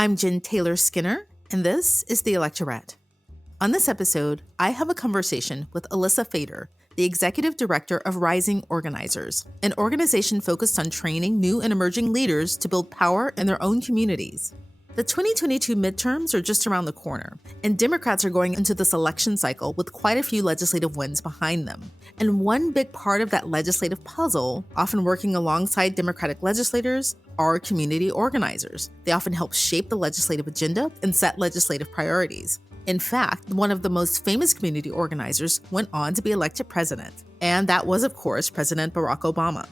I'm Jen Taylor Skinner, and this is the Electorette. On this episode, I have a conversation with Elyssa Feder, the Executive Director of Rising Organizers, an organization focused on training new and emerging leaders to build power in their own communities. The 2022 midterms are just around the corner, and Democrats are going into this election cycle with quite a few legislative wins behind them. And one big part of that legislative puzzle, often working alongside Democratic legislators, are community organizers. They often help shape the legislative agenda and set legislative priorities. In fact, one of the most famous community organizers went on to be elected president, and that was, of course, President Barack Obama.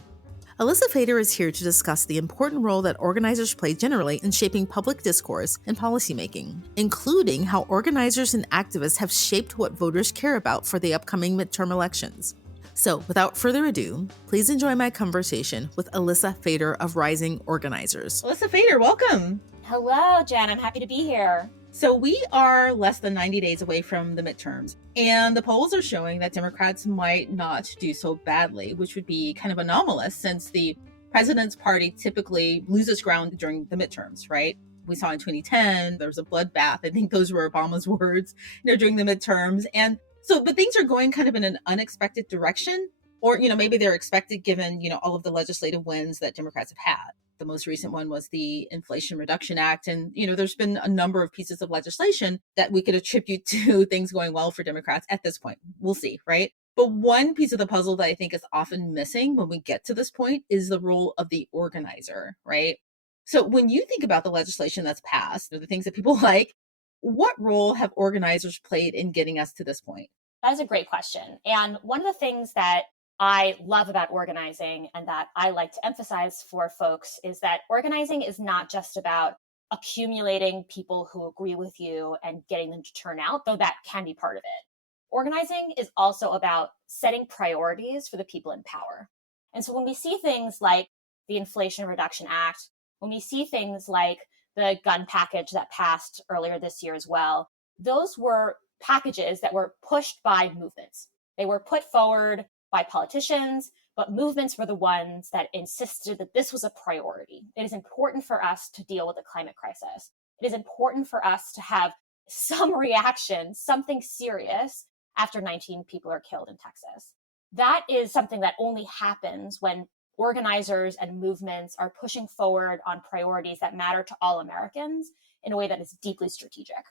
Elyssa Feder is here to discuss the important role that organizers play generally in shaping public discourse and policymaking, including how organizers and activists have shaped what voters care about for the upcoming midterm elections. So, without further ado, please enjoy my conversation with Elyssa Feder of Rising Organizers. Elyssa Feder, welcome. Hello, Jen. I'm happy to be here. So we are less than 90 days away from the midterms, and the polls are showing that Democrats might not do so badly, which would be kind of anomalous since the president's party typically loses ground during the midterms, right? We saw in 2010, there was a bloodbath. I think those were Obama's words, during the midterms. And so, but things are going kind of in an unexpected direction, or, maybe they're expected given, all of the legislative wins that Democrats have had. The most recent one was the Inflation Reduction Act. And, there's been a number of pieces of legislation that we could attribute to things going well for Democrats at this point. We'll see, right? But one piece of the puzzle that I think is often missing when we get to this point is the role of the organizer, right? So when you think about the legislation that's passed, or the things that people like, what role have organizers played in getting us to this point? That is a great question. And one of the things that I love about organizing and that I like to emphasize for folks is that organizing is not just about accumulating people who agree with you and getting them to turn out, though that can be part of it. Organizing is also about setting priorities for the people in power. And so when we see things like the Inflation Reduction Act, when we see things like the gun package that passed earlier this year as well, those were packages that were pushed by movements. They were put forward by politicians, but movements were the ones that insisted that this was a priority. It is important for us to deal with the climate crisis. It is important for us to have some reaction, something serious, after 19 people are killed in Texas. That is something that only happens when organizers and movements are pushing forward on priorities that matter to all Americans in a way that is deeply strategic.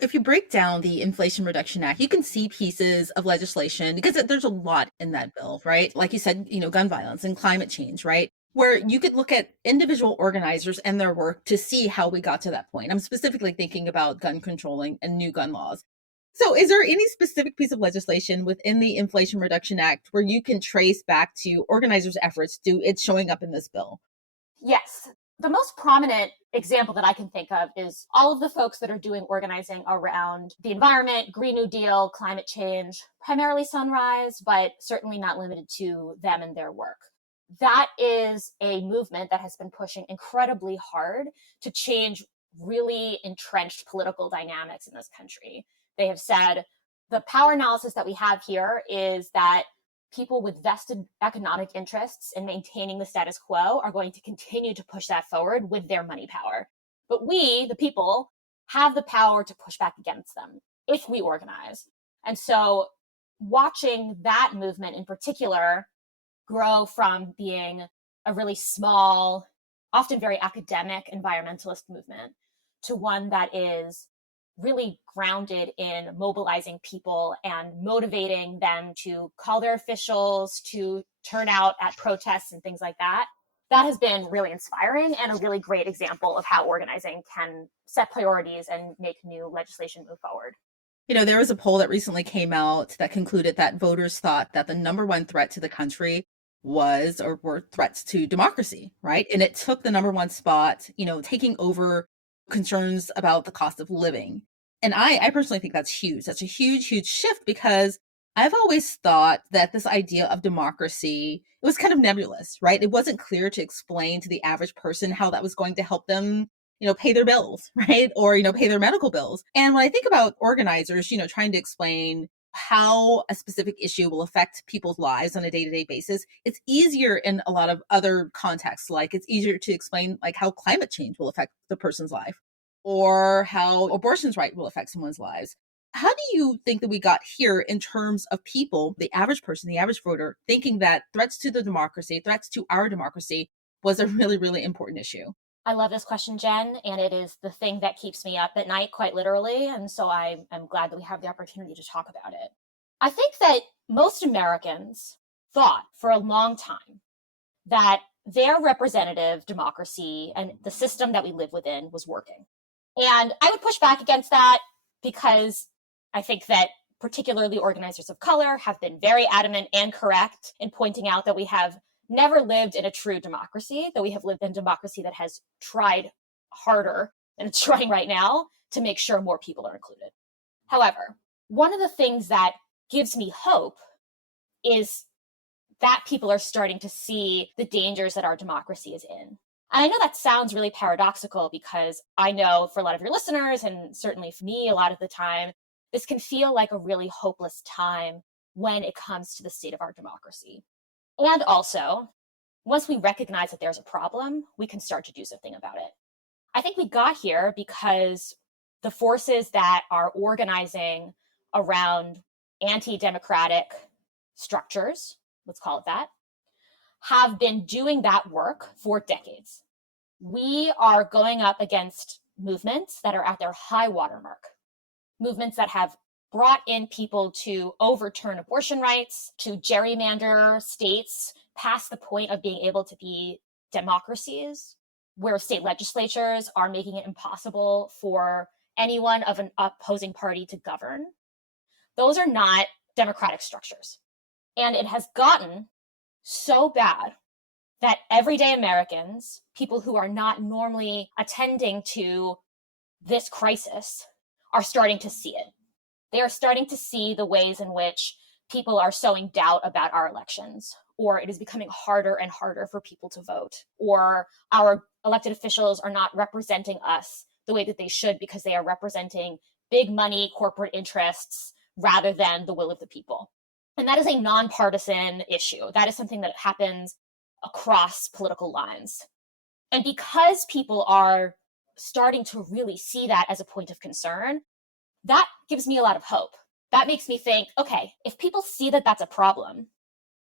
If you break down the Inflation Reduction Act, you can see pieces of legislation because there's a lot in that bill, right? Like you said, gun violence and climate change, right? Where you could look at individual organizers and their work to see how we got to that point. I'm specifically thinking about gun controlling and new gun laws. So is there any specific piece of legislation within the Inflation Reduction Act where you can trace back to organizers' efforts to it showing up in this bill? Yes. The most prominent example that I can think of is all of the folks that are doing organizing around the environment, Green New Deal, climate change, primarily Sunrise, but certainly not limited to them and their work. That is a movement that has been pushing incredibly hard to change really entrenched political dynamics in this country. They have said the power analysis that we have here is that people with vested economic interests in maintaining the status quo are going to continue to push that forward with their money power. But we, the people, have the power to push back against them if we organize. And so watching that movement in particular grow from being a really small, often very academic environmentalist movement to one that is really grounded in mobilizing people and motivating them to call their officials, to turn out at protests and things like that. That has been really inspiring and a really great example of how organizing can set priorities and make new legislation move forward. There was a poll that recently came out that concluded that voters thought that the number one threat to the country were threats to democracy, right? And it took the number one spot, taking over concerns about the cost of living. And I personally think that's huge. That's a huge, huge shift because I've always thought that this idea of democracy, it was kind of nebulous, right? It wasn't clear to explain to the average person how that was going to help them, pay their bills, right? Or, pay their medical bills. And when I think about organizers, trying to explain how a specific issue will affect people's lives on a day-to-day basis, it's easier in a lot of other contexts. Like it's easier to explain like how climate change will affect the person's life. or how abortion's right will affect someone's lives. How do you think that we got here in terms of people, the average person, the average voter, thinking that threats to the democracy, threats to our democracy was a really, really important issue? I love this question, Jen, and it is the thing that keeps me up at night, quite literally. And so I'm glad that we have the opportunity to talk about it. I think that most Americans thought for a long time that their representative democracy and the system that we live within was working. And I would push back against that because I think that particularly organizers of color have been very adamant and correct in pointing out that we have never lived in a true democracy, that we have lived in a democracy that has tried harder than it's trying right now to make sure more people are included. However, one of the things that gives me hope is that people are starting to see the dangers that our democracy is in. And I know that sounds really paradoxical because I know for a lot of your listeners, and certainly for me a lot of the time, this can feel like a really hopeless time when it comes to the state of our democracy. And also, once we recognize that there's a problem, we can start to do something about it. I think we got here because the forces that are organizing around anti-democratic structures, let's call it that, have been doing that work for decades. We are going up against movements that are at their high watermark, movements that have brought in people to overturn abortion rights, to gerrymander states past the point of being able to be democracies, where state legislatures are making it impossible for anyone of an opposing party to govern. Those are not democratic structures. And it has gotten so bad that everyday Americans, people who are not normally attending to this crisis, are starting to see it. They are starting to see the ways in which people are sowing doubt about our elections, or it is becoming harder and harder for people to vote, or our elected officials are not representing us the way that they should because they are representing big money corporate interests rather than the will of the people. And that is a nonpartisan issue. That is something that happens across political lines. And because people are starting to really see that as a point of concern, that gives me a lot of hope. That makes me think, okay, if people see that that's a problem,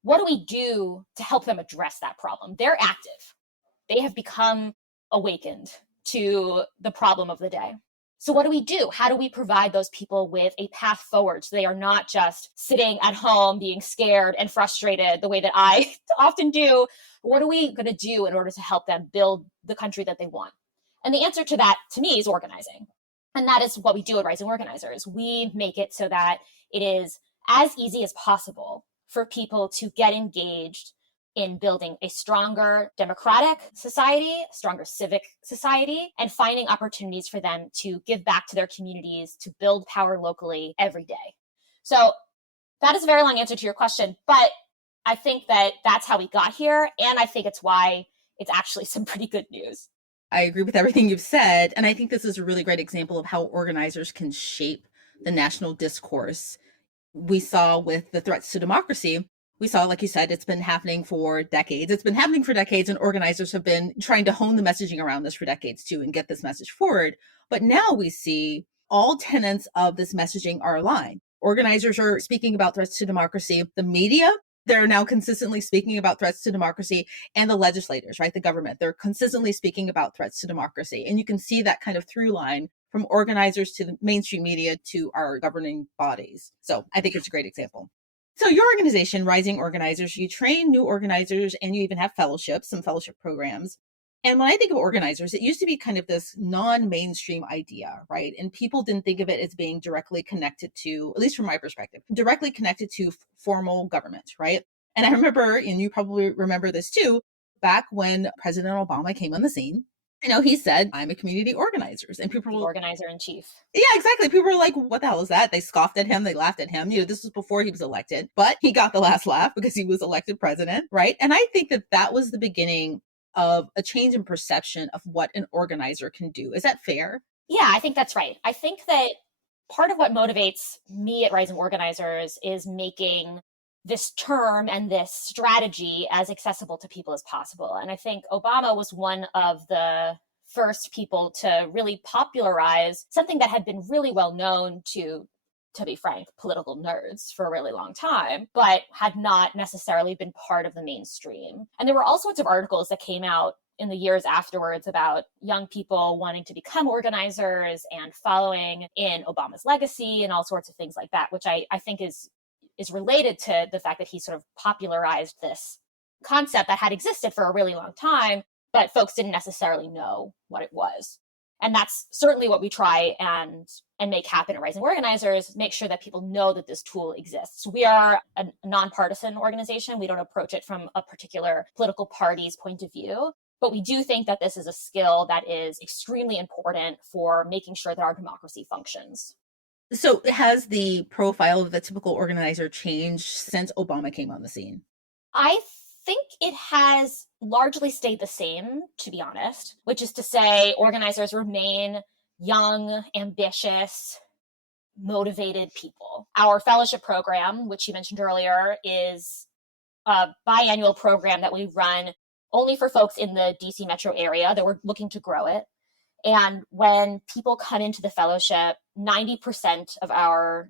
what do we do to help them address that problem? They're active. They have become awakened to the problem of the day. So what do we do? How do we provide those people with a path forward so they are not just sitting at home being scared and frustrated the way that I often do? What are we going to do in order to help them build the country that they want? And the answer to that, to me, is organizing. And that is what we do at Rising Organizers. We make it so that it is as easy as possible for people to get engaged in building a stronger democratic society, a stronger civic society, and finding opportunities for them to give back to their communities, to build power locally every day. So that is a very long answer to your question, but I think that that's how we got here. And I think it's why it's actually some pretty good news. I agree with everything you've said. And I think this is a really great example of how organizers can shape the national discourse. We saw with the threats to democracy, we saw, like you said, it's been happening for decades. It's been happening for decades, and organizers have been trying to hone the messaging around this for decades too and get this message forward. But now we see all tenets of this messaging are aligned. Organizers are speaking about threats to democracy. The media, they're now consistently speaking about threats to democracy, and the legislators, right? The government, they're consistently speaking about threats to democracy. And you can see that kind of through line from organizers to the mainstream media to our governing bodies. So I think it's a great example. So your organization, Rising Organizers, you train new organizers and you even have fellowships, some fellowship programs. And when I think of organizers, it used to be kind of this non-mainstream idea, right? And people didn't think of it as being directly connected to, at least from my perspective, directly connected to formal government, right? And I remember, and you probably remember this too, back when President Obama came on the scene, he said, I'm a community organizer. And people were organizer in chief. Yeah, exactly. People were like, what the hell is that? They scoffed at him. They laughed at him. This was before he was elected, but he got the last laugh because he was elected president, right? And I think that that was the beginning of a change in perception of what an organizer can do. Is that fair? Yeah, I think that's right. I think that part of what motivates me at Rising Organizers is making this term and this strategy as accessible to people as possible. And I think Obama was one of the first people to really popularize something that had been really well known to be frank, political nerds for a really long time, but had not necessarily been part of the mainstream. And there were all sorts of articles that came out in the years afterwards about young people wanting to become organizers and following in Obama's legacy and all sorts of things like that, which I think is related to the fact that he sort of popularized this concept that had existed for a really long time, but folks didn't necessarily know what it was. And that's certainly what we try and make happen at Rising Organizers, make sure that people know that this tool exists. We are a nonpartisan organization. We don't approach it from a particular political party's point of view, but we do think that this is a skill that is extremely important for making sure that our democracy functions. So has the profile of the typical organizer changed since Obama came on the scene? I think it has largely stayed the same, to be honest, which is to say organizers remain young, ambitious, motivated people. Our fellowship program, which you mentioned earlier, is a biannual program that we run only for folks in the DC metro area, that we're looking to grow it. And when people come into the fellowship, 90% of our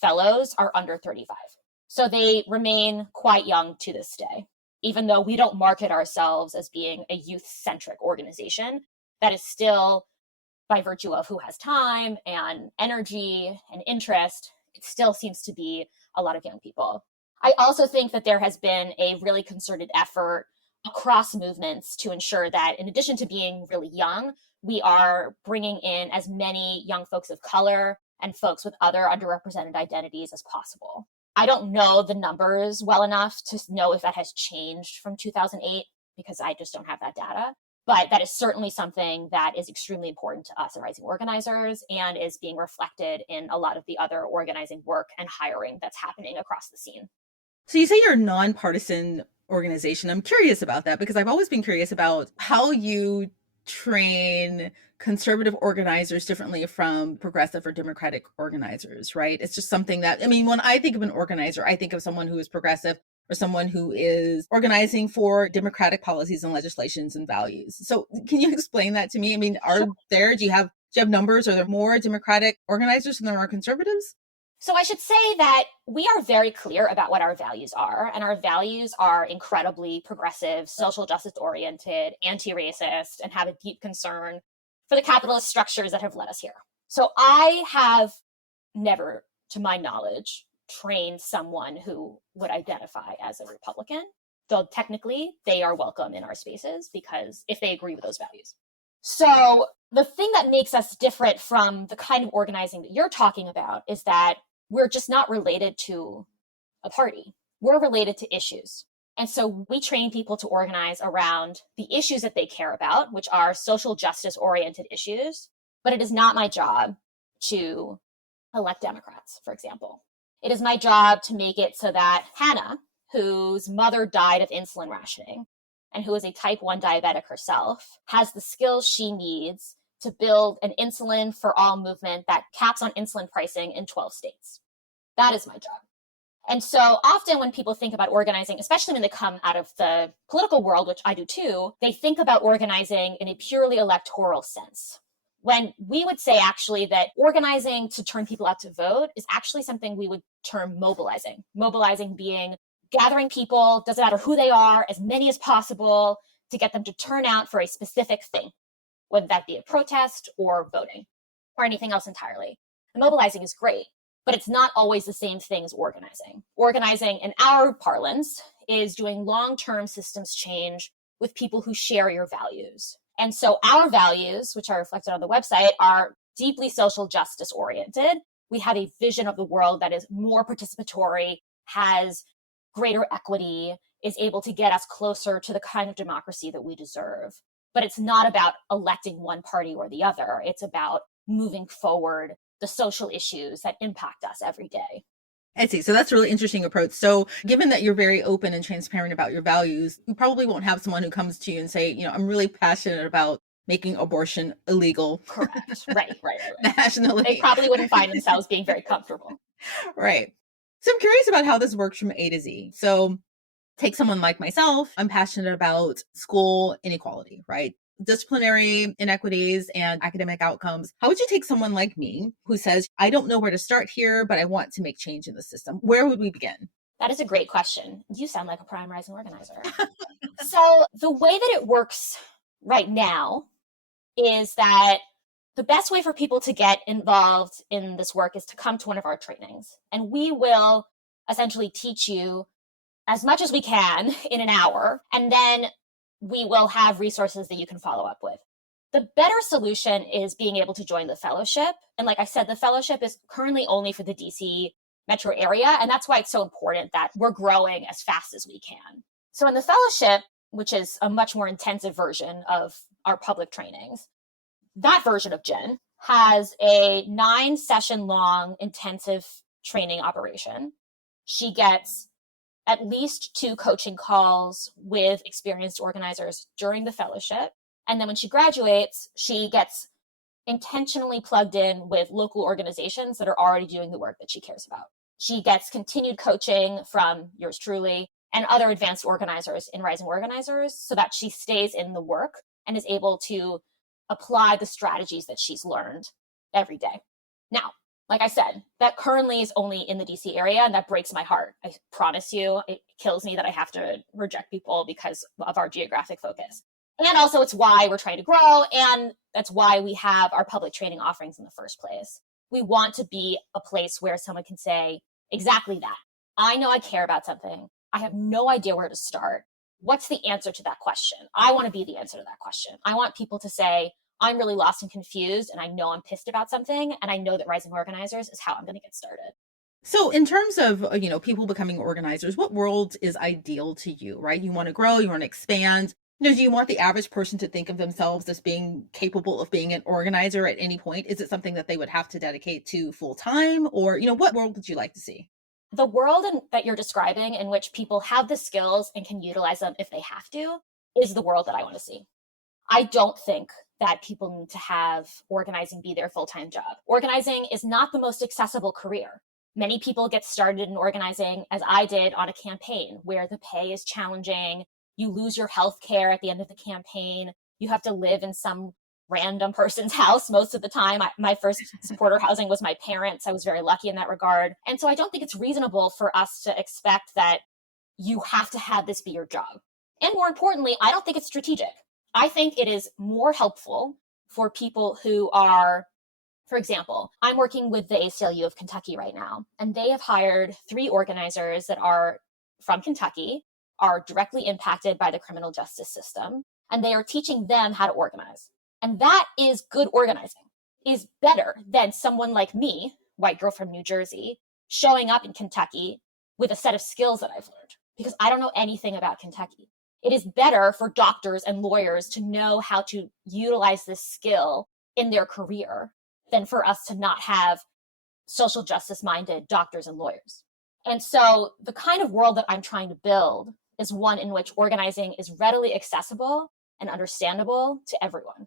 fellows are under 35. So they remain quite young to this day. Even though we don't market ourselves as being a youth-centric organization, that is still, by virtue of who has time and energy and interest, it still seems to be a lot of young people. I also think that there has been a really concerted effort across movements to ensure that in addition to being really young, we are bringing in as many young folks of color and folks with other underrepresented identities as possible. I don't know the numbers well enough to know if that has changed from 2008 because I just don't have that data. But that is certainly something that is extremely important to us at Rising Organizers and is being reflected in a lot of the other organizing work and hiring that's happening across the scene. So you say you're a nonpartisan organization. I'm curious about that because I've always been curious about how you train conservative organizers differently from progressive or democratic organizers, right? It's just something that, I mean, when I think of an organizer, I think of someone who is progressive or someone who is organizing for democratic policies and legislations and values. So can you explain that to me? I mean, do you have numbers? Are there more democratic organizers than there are conservatives? So I should say that we are very clear about what our values are, and our values are incredibly progressive, social justice oriented, anti-racist, and have a deep concern for the capitalist structures that have led us here. So I have never, to my knowledge, trained someone who would identify as a Republican, though technically they are welcome in our spaces because if they agree with those values. So the thing that makes us different from the kind of organizing that you're talking about is that we're just not related to a party. We're related to issues. And so we train people to organize around the issues that they care about, which are social justice oriented issues. But it is not my job to elect Democrats, for example. It is my job to make it so that Hannah, whose mother died of insulin rationing and who is a type 1 diabetic herself, has the skills she needs to build an insulin for all movement that caps on insulin pricing in 12 states. That is my job. And so often when people think about organizing, especially when they come out of the political world, which I do too, they think about organizing in a purely electoral sense. When we would say actually that organizing to turn people out to vote is actually something we would term mobilizing. Mobilizing being gathering people, doesn't matter who they are, as many as possible, to get them to turn out for a specific thing, whether that be a protest or voting or anything else entirely. And mobilizing is great, but it's not always the same thing as organizing. Organizing, in our parlance, is doing long-term systems change with people who share your values. And so our values, which are reflected on the website, are deeply social justice oriented. We have a vision of the world that is more participatory, has greater equity, is able to get us closer to the kind of democracy that we deserve. But it's not about electing one party or the other. It's about moving forward the social issues that impact us every day. I see. So that's a really interesting approach. So given that you're very open and transparent about your values, you probably won't have someone who comes to you and say, I'm really passionate about making abortion illegal. Correct. Right. Nationally. They probably wouldn't find themselves being very comfortable. Right. So I'm curious about how this works from A to Z. So take someone like myself, I'm passionate about school inequality, right? disciplinary inequities and academic outcomes, how would you take someone like me who says, I don't know where to start here, but I want to make change in the system? Where would we begin? That is a great question. You sound like a prime rising organizer. So the way that it works right now is that the best way for people to get involved in this work is to come to one of our trainings. And we will essentially teach you as much as we can in an hour. And then we will have resources that you can follow up with. The better solution is being able to join the fellowship. And like I said, the fellowship is currently only for the DC metro area. And that's why it's so important that we're growing as fast as we can. So in the fellowship, which is a much more intensive version of our public trainings, that version of Jen has a 9-session long intensive training operation. She gets at least 2 coaching calls with experienced organizers during the fellowship. And then when she graduates, she gets intentionally plugged in with local organizations that are already doing the work that she cares about. She gets continued coaching from yours truly and other advanced organizers in Rising Organizers so that she stays in the work and is able to apply the strategies that she's learned every day. Now, like I said, that currently is only in the DC area, and that breaks my heart. I promise you, it kills me that I have to reject people because of our geographic focus. And also it's why we're trying to grow, and that's why we have our public training offerings in the first place. We want to be a place where someone can say exactly that. I know I care about something. I have no idea where to start. What's the answer to that question? I want to be the answer to that question. I want people to say, I'm really lost and confused, and I know I'm pissed about something, and I know that Rising Organizers is how I'm going to get started. So in terms of, people becoming organizers, what world is ideal to you, right? You want to grow, you want to expand. Do you want the average person to think of themselves as being capable of being an organizer at any point? Is it something that they would have to dedicate to full time? Or, what world would you like to see? The world that you're describing in which people have the skills and can utilize them if they have to is the world that I want to see. I don't think that people need to have organizing be their full-time job. Organizing is not the most accessible career. Many people get started in organizing, as I did, on a campaign where the pay is challenging. You lose your health care at the end of the campaign. You have to live in some random person's house most of the time. My first supporter housing was my parents. I was very lucky in that regard. And so I don't think it's reasonable for us to expect that you have to have this be your job. And more importantly, I don't think it's strategic. I think it is more helpful for people who are, for example, I'm working with the ACLU of Kentucky right now, and they have hired 3 organizers that are from Kentucky, are directly impacted by the criminal justice system, and they are teaching them how to organize. And that is good organizing, is better than someone like me, white girl from New Jersey, showing up in Kentucky with a set of skills that I've learned, because I don't know anything about Kentucky. It is better for doctors and lawyers to know how to utilize this skill in their career than for us to not have social justice minded doctors and lawyers. And so the kind of world that I'm trying to build is one in which organizing is readily accessible and understandable to everyone.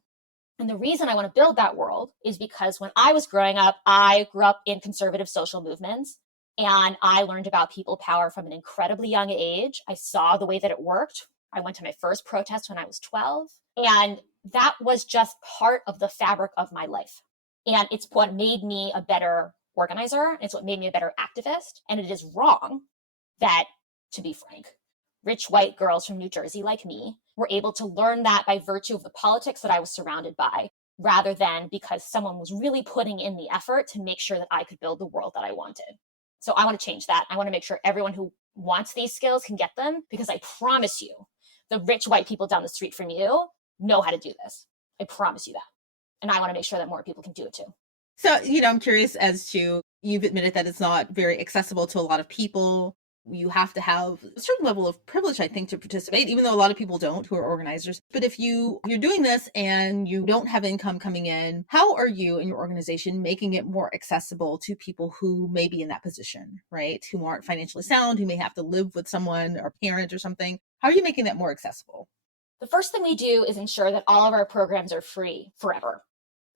And the reason I want to build that world is because when I was growing up, I grew up in conservative social movements, and I learned about people power from an incredibly young age. I saw the way that it worked. I went to my first protest when I was 12, and that was just part of the fabric of my life. And it's what made me a better organizer. It's what made me a better activist. And it is wrong that, to be frank, rich white girls from New Jersey like me were able to learn that by virtue of the politics that I was surrounded by, rather than because someone was really putting in the effort to make sure that I could build the world that I wanted. So I want to change that. I want to make sure everyone who wants these skills can get them, because I promise you, the rich white people down the street from you know how to do this. I promise you that. And I want to make sure that more people can do it too. So, I'm curious as to, you've admitted that it's not very accessible to a lot of people. You have to have a certain level of privilege, I think, to participate, even though a lot of people don't who are organizers. But if you're doing this and you don't have income coming in, how are you and your organization making it more accessible to people who may be in that position, right? Who aren't financially sound, who may have to live with someone or parent or something. How are you making that more accessible? The first thing we do is ensure that all of our programs are free forever.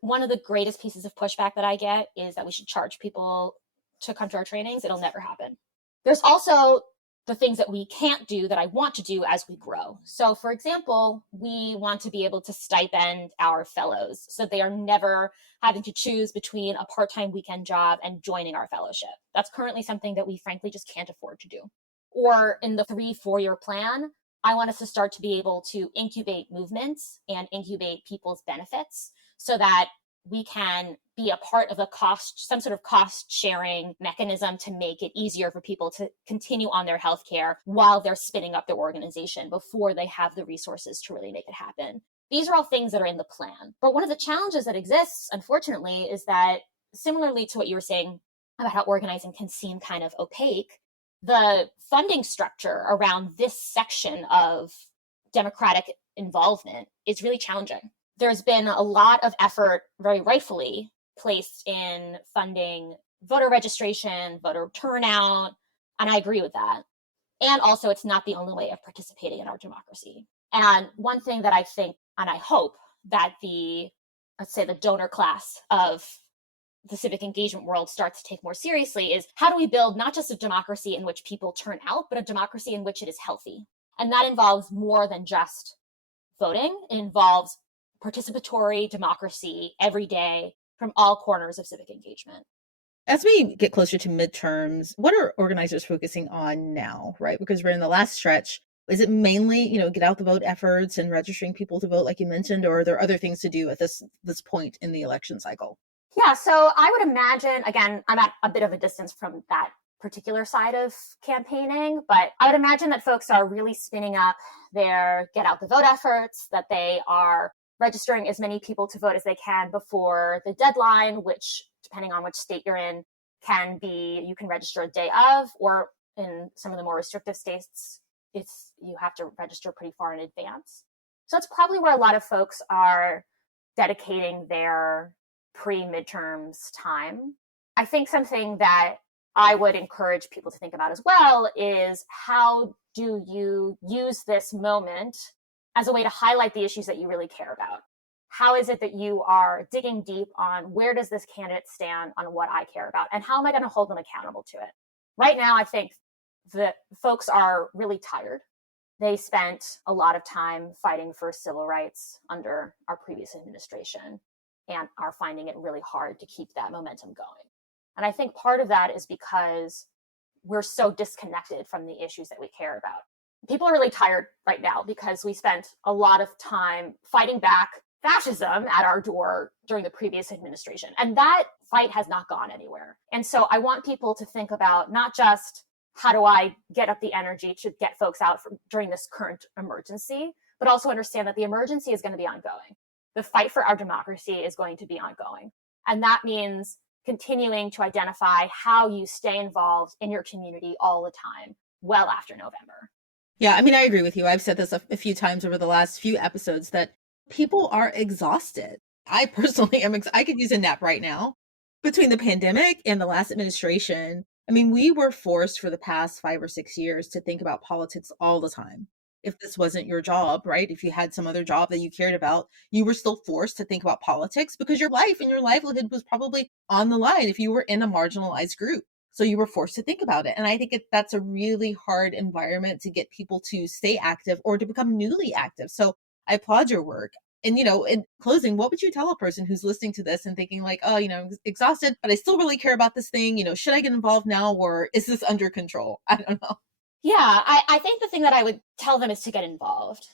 One of the greatest pieces of pushback that I get is that we should charge people to come to our trainings. It'll never happen. There's also the things that we can't do that I want to do as we grow. So for example, we want to be able to stipend our fellows so they are never having to choose between a part-time weekend job and joining our fellowship. That's currently something that we frankly just can't afford to do. Or in the 3-4-year plan, I want us to start to be able to incubate movements and incubate people's benefits so that we can be a part of some sort of cost sharing mechanism to make it easier for people to continue on their healthcare while they're spinning up their organization before they have the resources to really make it happen. These are all things that are in the plan. But one of the challenges that exists, unfortunately, is that similarly to what you were saying about how organizing can seem kind of opaque, the funding structure around this section of democratic involvement is really challenging. There's been a lot of effort, very rightfully, placed in funding voter registration, voter turnout, and I agree with that. And also, it's not the only way of participating in our democracy. And one thing that I think, and I hope that let's say the donor class of the civic engagement world starts to take more seriously is how do we build not just a democracy in which people turn out, but a democracy in which it is healthy? And that involves more than just voting. It involves participatory democracy every day from all corners of civic engagement. As we get closer to midterms, what are organizers focusing on now, right? Because we're in the last stretch. Is it mainly, get out the vote efforts and registering people to vote, like you mentioned, or are there other things to do at this point in the election cycle? Yeah, so I would imagine, again, I'm at a bit of a distance from that particular side of campaigning, but I would imagine that folks are really spinning up their get out the vote efforts, that they are registering as many people to vote as they can before the deadline, which, depending on which state you're in, you can register a day of, or in some of the more restrictive states, you have to register pretty far in advance. So that's probably where a lot of folks are dedicating their pre-midterms time. I think something that I would encourage people to think about as well is how do you use this moment as a way to highlight the issues that you really care about? How is it that you are digging deep on where does this candidate stand on what I care about? And how am I going to hold them accountable to it? Right now, I think the folks are really tired. They spent a lot of time fighting for civil rights under our previous administration and are finding it really hard to keep that momentum going. And I think part of that is because we're so disconnected from the issues that we care about. People are really tired right now because we spent a lot of time fighting back fascism at our door during the previous administration. And that fight has not gone anywhere. And so I want people to think about not just how do I get up the energy to get folks out during this current emergency, but also understand that the emergency is going to be ongoing. The fight for our democracy is going to be ongoing. And that means continuing to identify how you stay involved in your community all the time, well after November. Yeah, I mean, I agree with you. I've said this a few times over the last few episodes that people are exhausted. I personally am, I could use a nap right now. Between the pandemic and the last administration, I mean, we were forced for the past 5 or 6 years to think about politics all the time. If this wasn't your job, right? If you had some other job that you cared about, you were still forced to think about politics because your life and your livelihood was probably on the line if you were in a marginalized group. So you were forced to think about it. And I think that's a really hard environment to get people to stay active or to become newly active. So I applaud your work. And, in closing, what would you tell a person who's listening to this and thinking like, oh, I'm exhausted, but I still really care about this thing. Should I get involved now or is this under control? I don't know. Yeah, I think the thing that I would tell them is to get involved.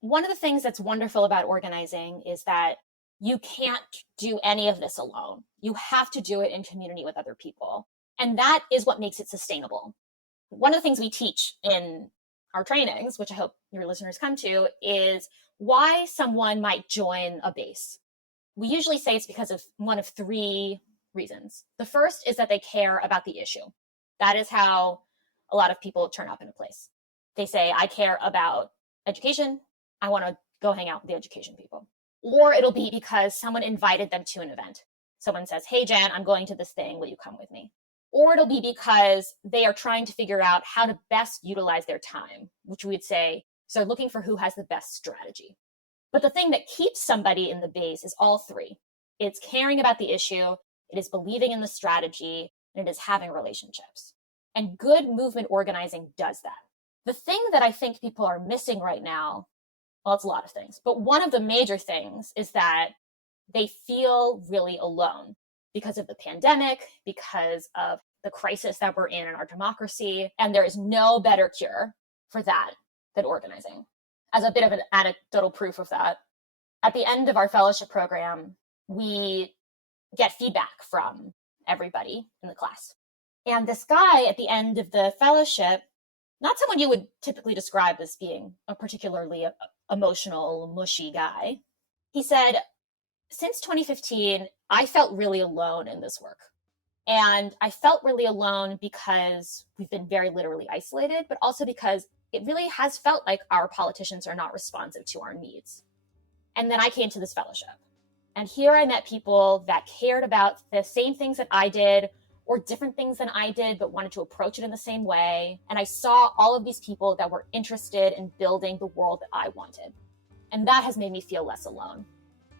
One of the things that's wonderful about organizing is that you can't do any of this alone. You have to do it in community with other people. And that is what makes it sustainable. One of the things we teach in our trainings, which I hope your listeners come to, is why someone might join a base. We usually say it's because of one of 3 reasons. The first is that they care about the issue. That is how a lot of people turn up in a place. They say, I care about education. I want to go hang out with the education people. Or it'll be because someone invited them to an event. Someone says, hey, Jan, I'm going to this thing. Will you come with me? Or it'll be because they are trying to figure out how to best utilize their time, which we would say, so they're looking for who has the best strategy. But the thing that keeps somebody in the base is all 3. It's caring about the issue, it is believing in the strategy, and it is having relationships. And good movement organizing does that. The thing that I think people are missing right now, well, it's a lot of things, but one of the major things is that they feel really alone because of the pandemic, because of the crisis that we're in our democracy. And there is no better cure for that than organizing. As a bit of an anecdotal proof of that, at the end of our fellowship program, we get feedback from everybody in the class. And this guy at the end of the fellowship, not someone you would typically describe as being a particularly emotional, mushy guy, he said, since 2015, I felt really alone in this work. And I felt really alone because we've been very literally isolated, but also because it really has felt like our politicians are not responsive to our needs. And then I came to this fellowship. And here I met people that cared about the same things that I did, or different things than I did, but wanted to approach it in the same way. And I saw all of these people that were interested in building the world that I wanted. And that has made me feel less alone.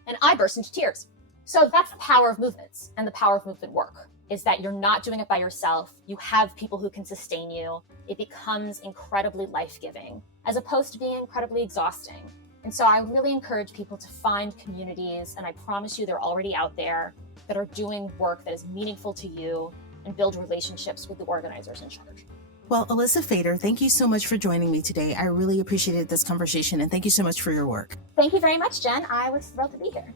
And I burst into tears. So that's the power of movements and the power of movement work, is that you're not doing it by yourself. You have people who can sustain you. It becomes incredibly life-giving, as opposed to being incredibly exhausting. And so I really encourage people to find communities, and I promise you they're already out there, that are doing work that is meaningful to you and build relationships with the organizers in charge. Well, Elyssa Feder, thank you so much for joining me today. I really appreciated this conversation, and thank you so much for your work. Thank you very much, Jen. I was thrilled to be here.